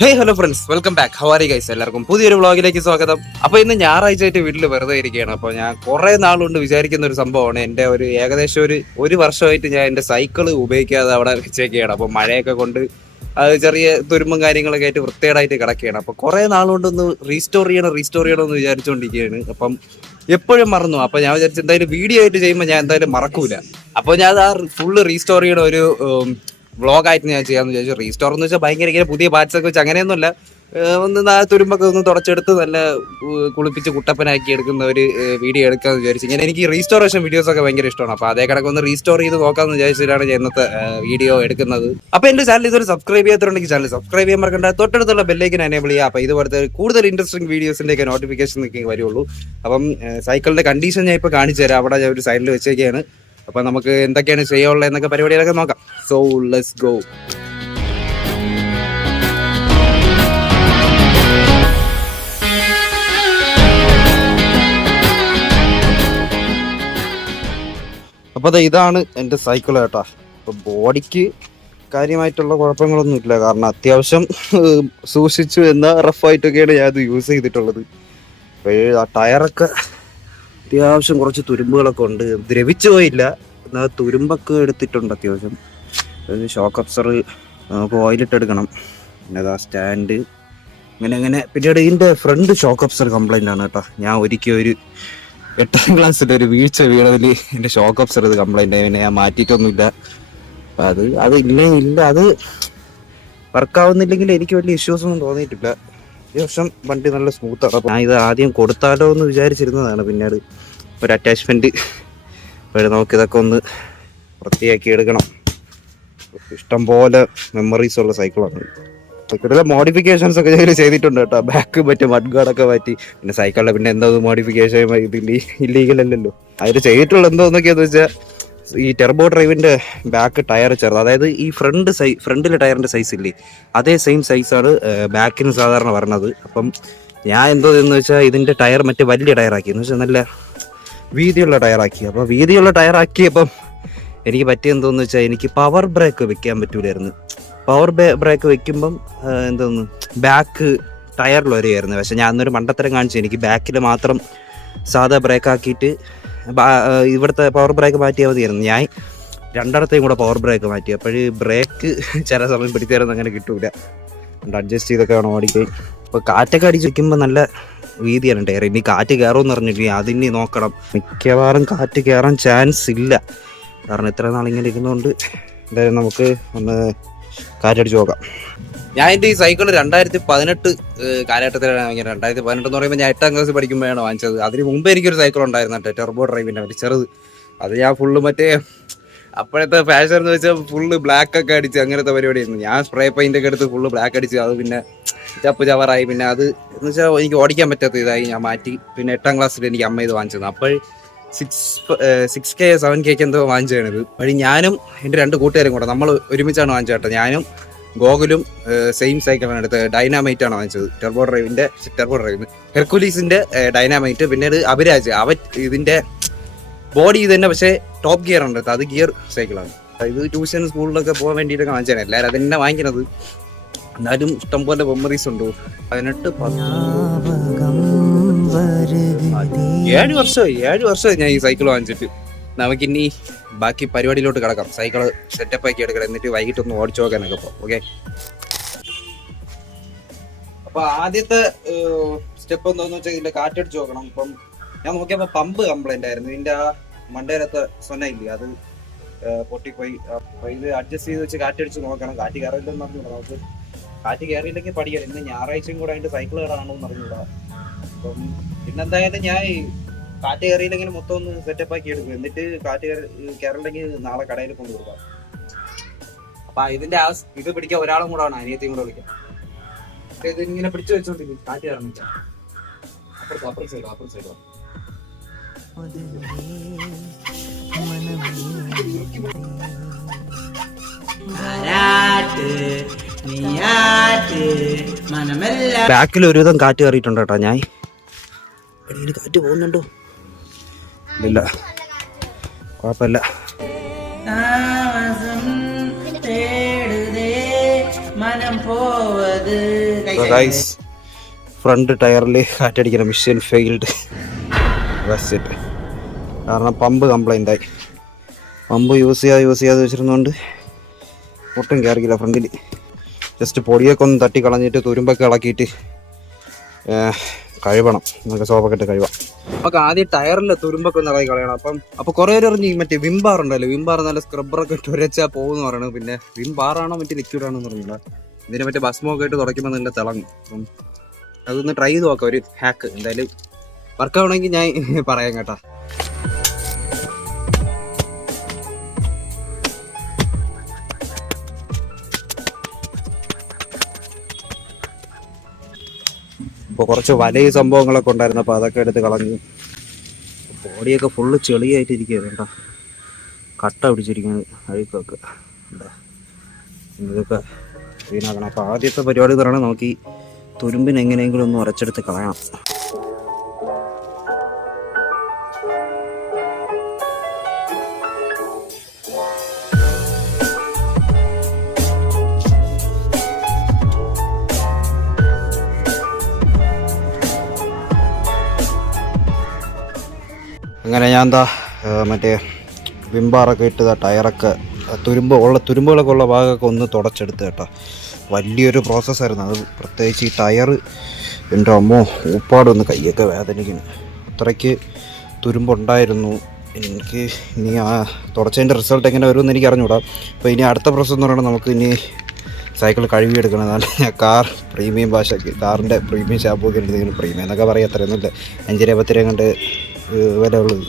Hey hello friends, welcome back. How are you guys? എല്ലാവർക്കും പുതിയൊരു വ്ളോഗിലേക്ക് സ്വാഗതം. അപ്പോൾ ഇന്ന് ഞായറാഴ്ച ആയിട്ട് വീട്ടിൽ വെറുതെ ഇരിക്കുകയാണ്. അപ്പോൾ ഞാൻ കുറേ നാളുകൊണ്ട് വിചാരിക്കുന്ന ഒരു സംഭവമാണ്. എൻ്റെ ഏകദേശം ഒരു വർഷമായിട്ട് ഞാൻ എൻ്റെ സൈക്കിള് ഉപയോഗിക്കാതെ അവിടെ വെച്ചേക്കുകയാണ്. അപ്പോൾ മഴയൊക്കെ കൊണ്ട് അത് ചെറിയ തുരുമ്പും കാര്യങ്ങളൊക്കെ ആയിട്ട് വൃത്തികേടായിട്ട് കിടക്കുകയാണ്. അപ്പോൾ കുറേ നാളുകൊണ്ടൊന്ന് റീസ്റ്റോർ ചെയ്യണമെന്ന് വിചാരിച്ചുകൊണ്ടിരിക്കുകയാണ്. അപ്പം എപ്പോഴും മറന്നു. അപ്പോൾ ഞാൻ വിചാരിച്ചു എന്തായാലും വീഡിയോ ആയിട്ട് ചെയ്യുമ്പോൾ ഞാൻ എന്തായാലും മറക്കൂല. അപ്പോൾ ഞാൻ ആ ഫുള്ള് റീസ്റ്റോർ ചെയ്യണ ഒരു വ്ളോഗായിട്ട് ഞാൻ ചെയ്യാമെന്ന് വിചാരിച്ചു. റീസ്റ്റോർ എന്ന് വെച്ചാൽ ഭയങ്കര ഇങ്ങനെ പുതിയ പാർട്സ് ഒക്കെ വെച്ച് അങ്ങനെയൊന്നുമല്ല, ഒന്ന് തുരുമ്പൊക്കെ ഒന്ന് തുടച്ചെടുത്ത് നല്ല കുളിപ്പിച്ച് കുട്ടപ്പനാക്കി എടുക്കുന്ന ഒരു വീഡിയോ എടുക്കാമെന്ന് വിചാരിച്ചു. ഇങ്ങനെ എനിക്ക് റീസ്റ്റോറേഷൻ വീഡിയോസൊക്കെ ഭയങ്കര ഇഷ്ടമാണ്. അപ്പോൾ അതേ കണക്ക് ഒന്ന് റീസ്റ്റോർ ചെയ്ത് നോക്കാമെന്ന് വിചാരിച്ചിട്ടാണ് ഞാൻ ഇന്നത്തെ വീഡിയോ എടുക്കുന്നത്. അപ്പോൾ എൻ്റെ ചാനൽ ഇതൊരു സബ്സ്ക്രൈബ് ചെയ്യാത്തുണ്ടെങ്കിൽ ചാനൽ സബ്സ്ക്രൈബ് ചെയ്യാൻ മറക്കണ്ട. തൊട്ടടുത്തുള്ള ബെല്ലൈക്കൻ എനേബിൾ ചെയ്യുക. അപ്പോൾ ഇതുപോലത്തെ കൂടുതൽ ഇൻട്രസ്റ്റിംഗ് വീഡിയോസിൻ്റെയൊക്കെ നോട്ടിഫിക്കേഷൻ നിങ്ങൾക്ക് വരുള്ളൂ. അപ്പം സൈക്കിളിൻ്റെ കണ്ടീഷൻ ഞാൻ ഇപ്പോൾ കാണിച്ചു തരാം. അവിടെ ഞാൻ ഒരു സൈഡിൽ വെച്ചേക്കാണ്. അപ്പോൾ നമുക്ക് എന്തൊക്കെയാണ് ചെയ്യാനുള്ളത് എന്നൊക്കെ പരിപാടികളൊക്കെ നോക്കാം. So let's go. അപ്പോൾ ഇതാണ് എൻ്റെ സൈക്കിൾ കേട്ടോ. അപ്പോൾ ബോഡിക്ക് കാര്യമായിട്ടുള്ള കുഴപ്പങ്ങളൊന്നും ഇല്ല, കാരണം അത്യാവശ്യം സൂക്ഷിച്ചു എന്നാൽ റഫായിട്ടൊക്കെയാണ് ഞാനത് യൂസ് ചെയ്തിട്ടുള്ളത്. അപ്പോൾ ആ ടയറൊക്കെ അത്യാവശ്യം കുറച്ച് തുരുമ്പുകളൊക്കെ ഉണ്ട്, ദ്രവിച്ചു പോയില്ല, എന്നാൽ തുരുമ്പൊക്കെ എടുത്തിട്ടുണ്ട് അത്യാവശ്യം. ഷോക്ക് അബ്സർ നമുക്ക് ഓയിലിട്ടെടുക്കണം. പിന്നെ അതാ സ്റ്റാൻഡ് അങ്ങനെ. പിന്നീട് ഇതിൻ്റെ ഫ്രണ്ട് ഷോക്ക് അബ്സർ കംപ്ലൈൻ്റ് ആണ് കേട്ടോ. ഞാൻ ഒരിക്കൽ ഒരു 8ാം ക്ലാസ്സിൽ ഒരു വീഴ്ച വീണതിൽ എൻ്റെ ഷോക്ക് അബ്സർ ഇത് കംപ്ലൈൻ്റ് ആയി. പിന്നെ ഞാൻ മാറ്റിയിട്ടൊന്നുമില്ല. അപ്പം അത് വർക്കാവുന്നില്ലെങ്കിൽ എനിക്ക് വലിയ ഇഷ്യൂസ് ഒന്നും തോന്നിയിട്ടില്ല. അത്യാവശ്യം വണ്ടി നല്ല സ്മൂത്താണ്. അപ്പോൾ ഞാൻ ഇത് ആദ്യം കൊടുത്താലോ എന്ന് വിചാരിച്ചിരുന്നതാണ്. പിന്നീട് ഒരു അറ്റാച്ച്മെൻറ്റ് അപ്പോൾ നമുക്കിതൊക്കെ ഒന്ന് വൃത്തിയാക്കി എടുക്കണം. ഇഷ്ടംപോലെ മെമ്മറീസ് ഉള്ള സൈക്കിളാണ്. സൈക്കിളിലെ മോഡിഫിക്കേഷൻസ് ഒക്കെ ഞാൻ ചെയ്തിട്ടുണ്ട് കേട്ടോ. ബാക്ക് മറ്റേ മഡ് ഗാർഡൊക്കെ മാറ്റി. പിന്നെ സൈക്കിളിലെ പിന്നെ എന്തോ മോഡിഫിക്കേഷൻ ഇത് ഇല്ലീഗൽ അല്ലല്ലോ. അതിൽ ചെയ്തിട്ടുള്ള എന്തോന്നൊക്കെയാന്ന് വെച്ചാൽ ഈ ടെർബോ ഡ്രൈവിൻ്റെ ബാക്ക് ടയർ ചെറുത്, അതായത് ഈ ഫ്രണ്ടിലെ ടയറിൻ്റെ സൈസ് ഇല്ലേ, അതേ സെയിം സൈസാണ് ബാക്കിന് സാധാരണ വരണത്. അപ്പം ഞാൻ എന്തോ എന്ന് വെച്ചാൽ ഇതിൻ്റെ ടയർ മറ്റേ വലിയ ടയറാക്കി, എന്ന് വെച്ചാൽ നല്ല വീതിയുള്ള ടയറാക്കി. അപ്പോൾ വീതിയുള്ള ടയറാക്കിയപ്പം എനിക്ക് പറ്റിയെന്തോന്ന് വെച്ചാൽ എനിക്ക് പവർ ബ്രേക്ക് വെക്കാൻ പറ്റൂലായിരുന്നു. പവർ ബ്രേക്ക് വെക്കുമ്പം എന്തോന്ന് ബാക്ക് ടയറിൽ വരികയായിരുന്നു. പക്ഷെ ഞാൻ അന്നൊരു മണ്ടത്തരം കാണിച്ചു. എനിക്ക് ബാക്കിൽ മാത്രം സാധാ ബ്രേക്ക് ആക്കിയിട്ട് ഇവിടുത്തെ പവർ ബ്രേക്ക് മാറ്റിയാൽ മതിയായിരുന്നു. ഞാൻ രണ്ടിടത്തേയും കൂടെ പവർ ബ്രേക്ക് മാറ്റി. അപ്പോൾ ബ്രേക്ക് ചില സമയം പിടിച്ചേരുന്ന അങ്ങനെ കിട്ടൂല. അഡ്ജസ്റ്റ് ചെയ്തൊക്കെ വേണം ഓടിക്കാൻ. അപ്പോൾ കാറ്റൊക്കെ അടിച്ച് വയ്ക്കുമ്പോൾ നല്ല വീതിയാണ് ടയർ. ഇനി കാറ്റ് കയറുമെന്ന് പറഞ്ഞിട്ട് അതിനി നോക്കണം. മിക്കവാറും കാറ്റ് കയറാൻ ചാൻസ് ഇല്ല, കാരണം ഇത്ര നാളിങ്ങനെ ഇരുന്നുകൊണ്ട് എന്തായാലും നമുക്ക് ഒന്ന് കാറ്റടിച്ച് നോക്കാം. ഞാൻ എൻ്റെ ഈ സൈക്കിൾ 2018 കാലഘട്ടത്തിലാണ് വാങ്ങിയത്. 2018 എന്ന് പറയുമ്പോൾ ഞാൻ 8ാം ക്ലാസ്സിൽ പഠിക്കുമ്പോഴാണ് വാങ്ങിച്ചത്. അതിന് മുമ്പ് എനിക്കൊരു സൈക്കിൾ ഉണ്ടായിരുന്നു കേട്ടോ, ടെർബോ ഡ്രൈവിൻ്റെ ഒരു ചെറുത്. അത് ഞാൻ ഫുള്ള് മറ്റേ അപ്പോഴത്തെ ഫാഷൻ എന്ന് വെച്ചാൽ ഫുള്ള് ബ്ലാക്ക് ഒക്കെ അടിച്ച് അങ്ങനത്തെ പരിപാടിയായിരുന്നു. ഞാൻ സ്പ്രേ പെയിൻ്റൊക്കെ എടുത്ത് ഫുള്ള് ബ്ലാക്ക് അടിച്ച് അത് പിന്നെ ചവറായി. പിന്നെ അത് എന്ന് വെച്ചാൽ എനിക്ക് ഓടിക്കാൻ പറ്റാത്ത ഇതായി, ഞാൻ മാറ്റി. പിന്നെ 8ാം ക്ലാസ്സിൽ എനിക്ക് അമ്മ ഇത് വാങ്ങിച്ചത്. അപ്പോൾ 6K 7K എന്തോ വാങ്ങിച്ചതാണിത്. വഴി ഞാനും എൻ്റെ 2 കൂട്ടുകാരും കൂടെ നമ്മൾ ഒരുമിച്ചാണ് വാങ്ങിച്ചത് കേട്ടോ. ഞാനും ഗോകുലും സെയിം സൈക്കിളാണ് എടുത്തത്. ഡൈനാമൈറ്റ് ആണ് വാങ്ങിച്ചത്. ടെർബോ ഡ്രൈവിൻ്റെ ഹെർക്കുലീസിൻ്റെ ഡൈനാമൈറ്റ്. പിന്നീട് അഭിരാജ് ഇതിൻ്റെ ബോഡി ഇത് തന്നെ, പക്ഷേ ടോപ്പ് ഗിയർ ഉണ്ട്. അത് ഗിയർ സൈക്കിളാണ്. ഇത് ട്യൂഷൻ സ്കൂളിലൊക്കെ പോകാൻ വേണ്ടിയിട്ടൊക്കെ വാങ്ങിച്ചാണ്. എല്ലാവരും അത് തന്നെ വാങ്ങിക്കുന്നത്. എന്നാലും ഇഷ്ടംപോലെ മെമ്മറീസ് ഉണ്ട്. 7 വർഷമായി ഞാൻ ഈ സൈക്കിൾ വാങ്ങിച്ചിട്ട്. നമുക്കിനി ബാക്കി പരിപാടിയിലോട്ട് കിടക്കാം. സൈക്കിള് സെറ്റപ്പ് ആക്കി എടുക്കണം, എന്നിട്ട് വൈകിട്ടൊന്ന് ഓടിച്ചു നോക്കാനൊക്കെ പോകും. ഓക്കെ, അപ്പൊ ആദ്യത്തെ സ്റ്റെപ്പ് എന്താന്ന് വെച്ചാൽ ഇതിന്റെ കാറ്റടിച്ച് നോക്കണം. ഇപ്പം ഞാൻ നോക്കിയപ്പോ പമ്പ് കംപ്ലൈന്റ് ആയിരുന്നു. ഇതിന്റെ ആ മണ്ടേരത്തെ സൊന ഇല്ലേ, അത് പൊട്ടിപ്പോയി. അപ്പൊ ഇത് അഡ്ജസ്റ്റ് ചെയ്ത് വെച്ച് കാറ്റടിച്ച് നോക്കണം. കാറ്റ് കയറില്ലെന്ന് പറഞ്ഞുകൂടാ. നമുക്ക് കാറ്റ് കയറിയില്ലെങ്കിൽ പഠിക്കാം. ഇന്ന് ഞായറാഴ്ചയും കൂടെ അതിന്റെ സൈക്കിൾ കയറാണോ എന്ന് അറിഞ്ഞൂടാ. അപ്പം പിന്നെന്തായാലും ഞാൻ കാറ്റ് കയറിയില്ലെങ്കിൽ മൊത്തം ഒന്ന് സെറ്റപ്പ് ആക്കി എടുക്കും. എന്നിട്ട് കാറ്റ് കയറില്ലെങ്കിൽ നാളെ കടയിൽ കൊണ്ടു കൊടുക്കാം. അപ്പൊ ഇതിന്റെ ഇത് പിടിക്കാൻ ഒരാളും കൂടെ ആണ്, അനിയത്തിയും കൂടെ വിളിക്കാം. ഇതിങ്ങനെ പിടിച്ചു വെച്ചോണ്ടിരിക്കും, കാറ്റ് കയറണില്ല. അപ്പുറത്ത് സൈഡോ ബാക്കിൽ ഒരുവിധം കാറ്റ് കയറിയിട്ടുണ്ട് കേട്ടോ. ഞാൻ കാറ്റ് പോകുന്നുണ്ടോ? ഇല്ല, കുഴപ്പമില്ല. ഫ്രണ്ട് ടയറിൽ കാറ്റടിക്കുന്ന മിഷൻ ഫെയിൽഡ്. കാരണം പമ്പ് കംപ്ലൈൻ്റ് ആയി. പമ്പ് യൂസ് ചെയ്യാതെ വെച്ചിരുന്നതുകൊണ്ട് ഒട്ടും കയറിക്കില്ല ഫ്രണ്ടിൽ. ജസ്റ്റ് പൊടിയൊക്കെ ഒന്ന് തട്ടി കളഞ്ഞിട്ട് തുരുമ്പൊക്കെ ഇളക്കിയിട്ട് കഴുകണം. നമുക്ക് സോപ്പൊക്കെ കഴുകാം. നമുക്ക് ആദ്യം ടയറിലെ തുരുമ്പൊക്കെ ഒന്ന് ഇളകി കളയണം. അപ്പോൾ കുറേ പേര് പറഞ്ഞ് മറ്റേ വിംബാർ ഉണ്ടല്ലോ, വിംബാർ നല്ല സ്ക്രബ്ബറൊക്കെ ഇട്ട് ഉരച്ചാൽ പോകുമെന്ന് പറയണത്. പിന്നെ വിംബാറാണോ മറ്റേ ലിക്വിഡാണോ എന്ന് പറഞ്ഞില്ല. ഇതിന് മറ്റേ ഭസ്മൊക്കെ ഇട്ട് തുടയ്ക്കുമ്പോൾ നല്ല തിളങ്ങും. അപ്പം അതൊന്ന് ട്രൈ ചെയ്ത് നോക്കാം. ഒരു ഹാക്ക് എന്തായാലും വർക്കാവണമെങ്കിൽ ഞാൻ പറയാം കേട്ടോ. ഇപ്പോൾ കുറച്ച് വലയ സംഭവങ്ങളൊക്കെ ഉണ്ടായിരുന്നു. അപ്പോൾ അതൊക്കെ എടുത്ത് കളഞ്ഞു. ബോഡിയൊക്കെ ഫുള്ള് ചെളിയായിട്ടിരിക്കുകയാണ് കേട്ടോ. കട്ട പിടിച്ചിരിക്കുന്നത് അഴുക്കൊക്കെ ഇതൊക്കെ ക്ലീനാക്കണം. അപ്പോൾ ആദ്യത്തെ പരിപാടി പറയണം, നമുക്ക് ഈ തുരുമ്പിന് എങ്ങനെയെങ്കിലും ഒന്ന് ഉരച്ചെടുത്ത് കളയണം. അങ്ങനെ ഞാൻ എന്താ മറ്റേ വിംബാറൊക്കെ ഇട്ട് ടയറൊക്കെ തുരുമ്പുകളൊക്കെ ഉള്ള ഭാഗമൊക്കെ ഒന്ന് തുടച്ചെടുത്ത് കേട്ടോ. വലിയൊരു പ്രോസസ്സായിരുന്നു അത്. പ്രത്യേകിച്ച് ഈ ടയർ എൻ്റെ അമ്മോ ഊപ്പാടൊന്ന് കൈയൊക്കെ വേദനിക്കുന്നു. അത്രയ്ക്ക് തുരുമ്പുണ്ടായിരുന്നു. എനിക്ക് ഇനി ആ തുടച്ചതിൻ്റെ റിസൾട്ട് എങ്ങനെ വരുമെന്ന് എനിക്ക് അറിഞ്ഞുകൂടാ. അപ്പോൾ ഇനി അടുത്ത പ്രോസസ്സ് എന്ന് പറയുന്നത് നമുക്ക് ഇനി സൈക്കിൾ കഴുകിയെടുക്കണം. എന്നാലും കാർ പ്രീമിയം ഭാഷയ്ക്ക് കാറിൻ്റെ പ്രീമിയം ഷാമ്പൊക്കെ എടുത്തെങ്കിലും പ്രീമിയം എന്നൊക്കെ പറയാം. അത്രയൊന്നുമില്ല, 5 രൂപ 10 രൂപ കണ്ട് വില ഉള്ളത്.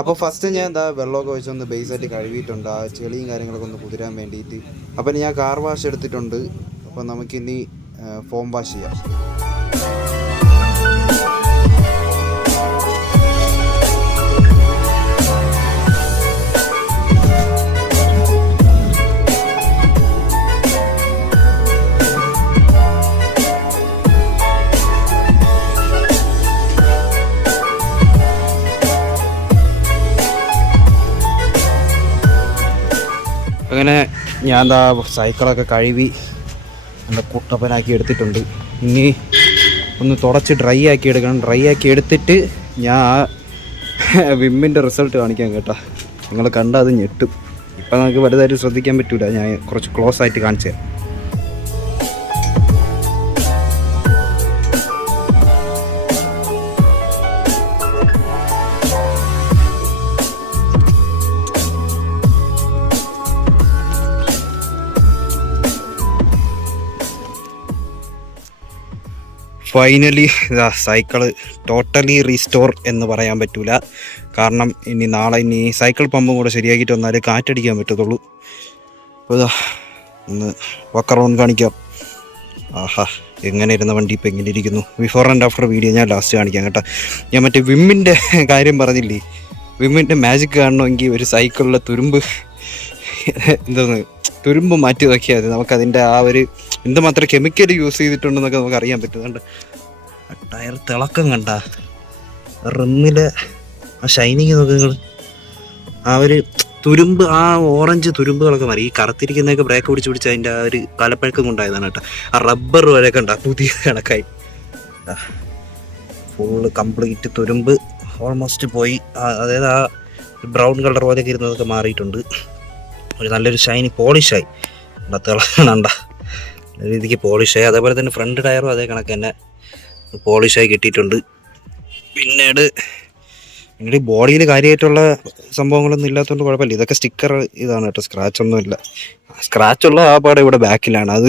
അപ്പോൾ ഫസ്റ്റ് ഞാൻ എന്താ വെള്ളമൊക്കെ വെച്ചൊന്ന് ബേസായിട്ട് കഴുകിയിട്ടുണ്ട്. ആ ചെളിയും കാര്യങ്ങളൊക്കെ ഒന്ന് കുതിരാൻ വേണ്ടിയിട്ട്. അപ്പം ഞാൻ കാർ വാഷ് എടുത്തിട്ടുണ്ട്. അപ്പം നമുക്കിനി ഫോം വാഷ് ചെയ്യാം. അങ്ങനെ ഞാൻ എന്താ സൈക്കിളൊക്കെ കഴുകി എൻ്റെ കുട്ടപ്പനാക്കി എടുത്തിട്ടുണ്ട്. ഇനി ഒന്ന് തുടച്ച് ഡ്രൈ ആക്കി എടുക്കണം. ഡ്രൈ ആക്കി എടുത്തിട്ട് ഞാൻ ആ വിമ്മിൻ്റെ റിസൾട്ട് കാണിക്കാം കേട്ടോ. നിങ്ങൾ കണ്ടാൽ അത് ഞെട്ടും. ഇപ്പം നമുക്ക് വലുതായിട്ട് ശ്രദ്ധിക്കാൻ പറ്റില്ല. ഞാൻ കുറച്ച് ക്ലോസ് ആയിട്ട് കാണിച്ചു തരാം. ഫൈനലി ഇതാ സൈക്കിള് ടോട്ടലി റീസ്റ്റോർ എന്ന് പറയാൻ പറ്റില്ല. കാരണം ഇനി സൈക്കിൾ പമ്പും കൂടെ ശരിയാക്കിയിട്ട് വന്നാലേ കാറ്റടിക്കാൻ പറ്റത്തുള്ളൂ. അപ്പോൾ ഇതാ ഒന്ന് വക്ക് അറൗണ്ട് കാണിക്കാം. ആഹാ, എങ്ങനെ ഇരുന്ന വണ്ടി ഇപ്പോൾ എങ്ങനെ ഇരിക്കുന്നു. ബിഫോർ ആൻഡ് ആഫ്റ്റർ വീഡിയോ ഞാൻ ലാസ്റ്റ് കാണിക്കാം കേട്ടോ. ഞാൻ മറ്റേ വിമ്മിൻ്റെ കാര്യം പറഞ്ഞില്ലേ, വിമ്മിൻ്റെ മാജിക് കാണണമെങ്കിൽ ഒരു സൈക്കിളിലെ തുരുമ്പ് മാറ്റി നോക്കിയാൽ മതി. നമുക്കതിൻ്റെ ആ ഒരു എന്തുമാത്രം കെമിക്കൽ യൂസ് ചെയ്തിട്ടുണ്ടെന്നൊക്കെ നമുക്ക് അറിയാൻ പറ്റുന്നുണ്ട്. ടയർ തിളക്കം കണ്ട, റിമ്മിലെ ആ ഷൈനിങ് നോക്കുക നിങ്ങൾ. ആ ഒരു തുരുമ്പ്, ആ ഓറഞ്ച് തുരുമ്പുകളൊക്കെ മാറി. ഈ കറുത്തിരിക്കുന്നതൊക്കെ ബ്രേക്ക് പിടിച്ച് അതിൻ്റെ ആ ഒരു കാലപ്പഴക്കം കൊണ്ടായതാണ് കേട്ടോ. ആ റബ്ബർ വരെ കണ്ട പുതിയ കണക്കായി. ഫുള്ള് കംപ്ലീറ്റ് തുരുമ്പ് ഓൾമോസ്റ്റ് പോയി. അതായത് ആ ബ്രൗൺ കളർ പോലെയൊക്കെ ഇരുന്നതൊക്കെ മാറിയിട്ടുണ്ട്. ഒരു നല്ലൊരു ഷൈനി പോളിഷായി. തിളക്കണണ്ട രീതിക്ക് പോളിഷായി. അതേപോലെ തന്നെ ഫ്രണ്ട് ടയറും അതേ കണക്ക് തന്നെ പോളിഷായി കിട്ടിയിട്ടുണ്ട്. പിന്നീട് എൻ്റെ ബോഡിയിൽ കാര്യമായിട്ടുള്ള സംഭവങ്ങളൊന്നും ഇല്ലാത്തതുകൊണ്ട് കുഴപ്പമില്ല. ഇതൊക്കെ സ്റ്റിക്കർ ഇതാണ് കേട്ടോ, സ്ക്രാച്ച് ഒന്നുമില്ല. സ്ക്രാച്ചുള്ള ആ പാടെ ഇവിടെ ബാക്കിലാണ്. അത്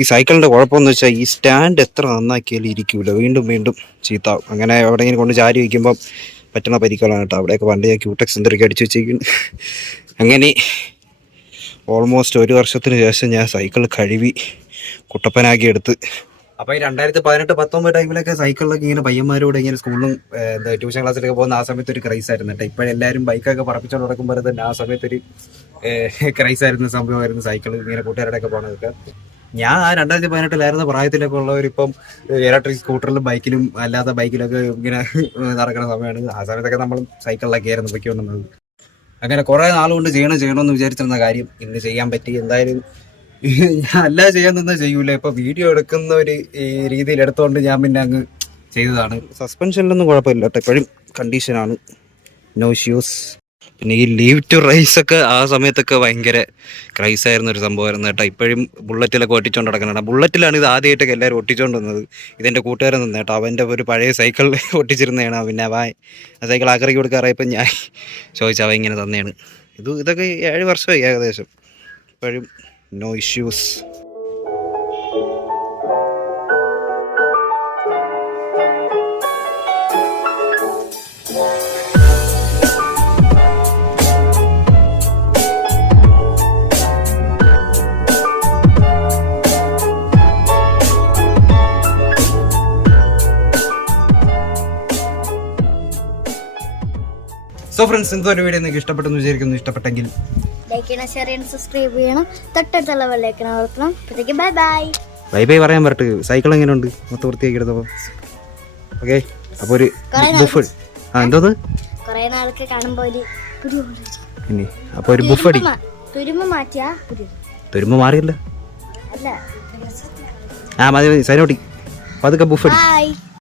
ഈ സൈക്കിളിൻ്റെ കുഴപ്പമെന്ന് വെച്ചാൽ ഈ സ്റ്റാൻഡ് എത്ര നന്നാക്കിയാലും ഇരിക്കൂല, വീണ്ടും വീണ്ടും ചീത്താവും. അങ്ങനെ എവിടെയെങ്കിലും കൊണ്ട് ചാരി വയ്ക്കുമ്പം പറ്റുന്ന പരിക്കുകളാണ് കേട്ടോ. അവിടെയൊക്കെ പണ്ട് ഞാൻ ക്യൂടെക്സ് എന്തൊക്കെ അടിച്ചു വെച്ചേക്കുന്നു. അങ്ങനെ ഓൾമോസ്റ്റ് 1 വർഷത്തിന് ശേഷം ഞാൻ സൈക്കിൾ കഴുകി കുട്ടപ്പനാക്കി എടുത്ത്. അപ്പോൾ ഈ 2018-19 ടൈമിലൊക്കെ സൈക്കിളിലൊക്കെ ഇങ്ങനെ പയ്യന്മാരോട് ഇങ്ങനെ സ്കൂളിലും ട്യൂഷൻ ക്ലാസ്സിലൊക്കെ പോകുന്ന ആ സമയത്ത് ഒരു ക്രൈസ് ആയിരുന്നു കേട്ടോ. ഇപ്പോഴെല്ലാവരും ബൈക്കൊക്കെ പറപ്പിച്ചുകൊണ്ട് നടക്കുമ്പോൾ തന്നെ ആ സമയത്തൊരു ക്രൈസ് ആയിരുന്ന സംഭവമായിരുന്നു സൈക്കിൾ ഇങ്ങനെ കൂട്ടുകാരുടെയൊക്കെ പോകണതൊക്കെ. ഞാൻ ആ 2018-ലായിരുന്ന പ്രായത്തിലൊക്കെ ഉള്ളവരിപ്പം ഇലക്ട്രിക് സ്കൂട്ടറിലും ബൈക്കിലും അല്ലാത്ത ബൈക്കിലൊക്കെ ഇങ്ങനെ നടക്കുന്ന സമയമാണ്. ആ സമയത്തൊക്കെ നമ്മൾ സൈക്കിളിലൊക്കെ ആയിരുന്നു പൊയ്ക്കൊണ്ടുന്നത്. അങ്ങനെ കുറേ നാളുകൊണ്ട് ചെയ്യണമെന്ന് വിചാരിച്ചിരുന്ന കാര്യം ഇന്ന് ചെയ്യാൻ പറ്റി. എന്തായാലും ഞാൻ അല്ല ചെയ്യാൻ തന്നെ ചെയ്യൂല. ഇപ്പൊ വീഡിയോ എടുക്കുന്ന ഒരു ഈ രീതിയിൽ എടുത്തോണ്ട് ഞാൻ പിന്നെ അങ്ങ് ചെയ്തതാണ്. സസ്പെൻഷനിലൊന്നും കുഴപ്പമില്ല കേട്ടോ, എപ്പോഴും കണ്ടീഷനാണ്, നോ ഇഷ്യൂസ്. പിന്നെ ഈ ലീവ് ടു റൈസ് ഒക്കെ ആ സമയത്തൊക്കെ ഭയങ്കര ക്രൈസ് ആയിരുന്ന ഒരു സംഭവമായിരുന്നു കേട്ടോ. ഇപ്പോഴും ബുള്ളറ്റിലൊക്കെ ഒട്ടിച്ചോണ്ട് നടക്കണം. ബുള്ളറ്റിലാണ് ഇത് ആദ്യമായിട്ടൊക്കെ എല്ലാവരും ഒട്ടിച്ചോണ്ട് വന്നത്. ഇതെൻ്റെ കൂട്ടുകാരൻ നിന്ന് കേട്ടോ, അവൻ്റെ ഒരു പഴയ സൈക്കിൾ ഒട്ടിച്ചിരുന്നതാണ്. പിന്നെ ആ സൈക്കിൾ ആക്രയ്ക്ക് കൊടുക്കാറായപ്പോൾ ഞാൻ ചോദിച്ചു, അവൻ ഇങ്ങനെ തന്നെയാണ്. ഇതൊക്കെ 7 വർഷമായി ഏകദേശം, ഇപ്പോഴും നോ ഇഷ്യൂസ്. സോ ഫ്രണ്ട്സ്, ഇന്നത്തെ വീഡിയോ നിങ്ങൾക്ക് ഇഷ്ടപ്പെട്ടെന്ന് വിചാരിക്കുന്നു. ഇഷ്ടപ്പെട്ടെങ്കിൽ ലൈക്ക് ചെയ്യണം, ഷെയർ ചെയ്യണം, സബ്സ്ക്രൈബ് ചെയ്യണം, തൊട്ടടുത്തുള്ള ബെല്ലൈക്കൺ അമർത്തണം. അപ്പോഴത്തേക്ക് ബൈ ബൈ. ബൈ ബൈ പറയാൻ പറ്റു. സൈക്കിൾ എങ്ങനെയുണ്ട് മൊത്തം വൃത്തിയാക്കി എടുത്തപ്പോൾ? ഓക്കെ, അപ്പോൾ ഒരു ബുഫ് എന്തോന്ന് കുറേ നാൾക്ക് കാണുമ്പോൾ ഒരു ഇനി അപ്പോൾ ഒരു ബുഫ് അടി. തുരുമ്പ് മാറ്റിയാ തുരുമ്പ് മാറിയല്ല. അല്ല മതി സൈനോട്ടി. അപ്പോൾ അതൊക്കെ ബുഫ് അടി. ബൈ.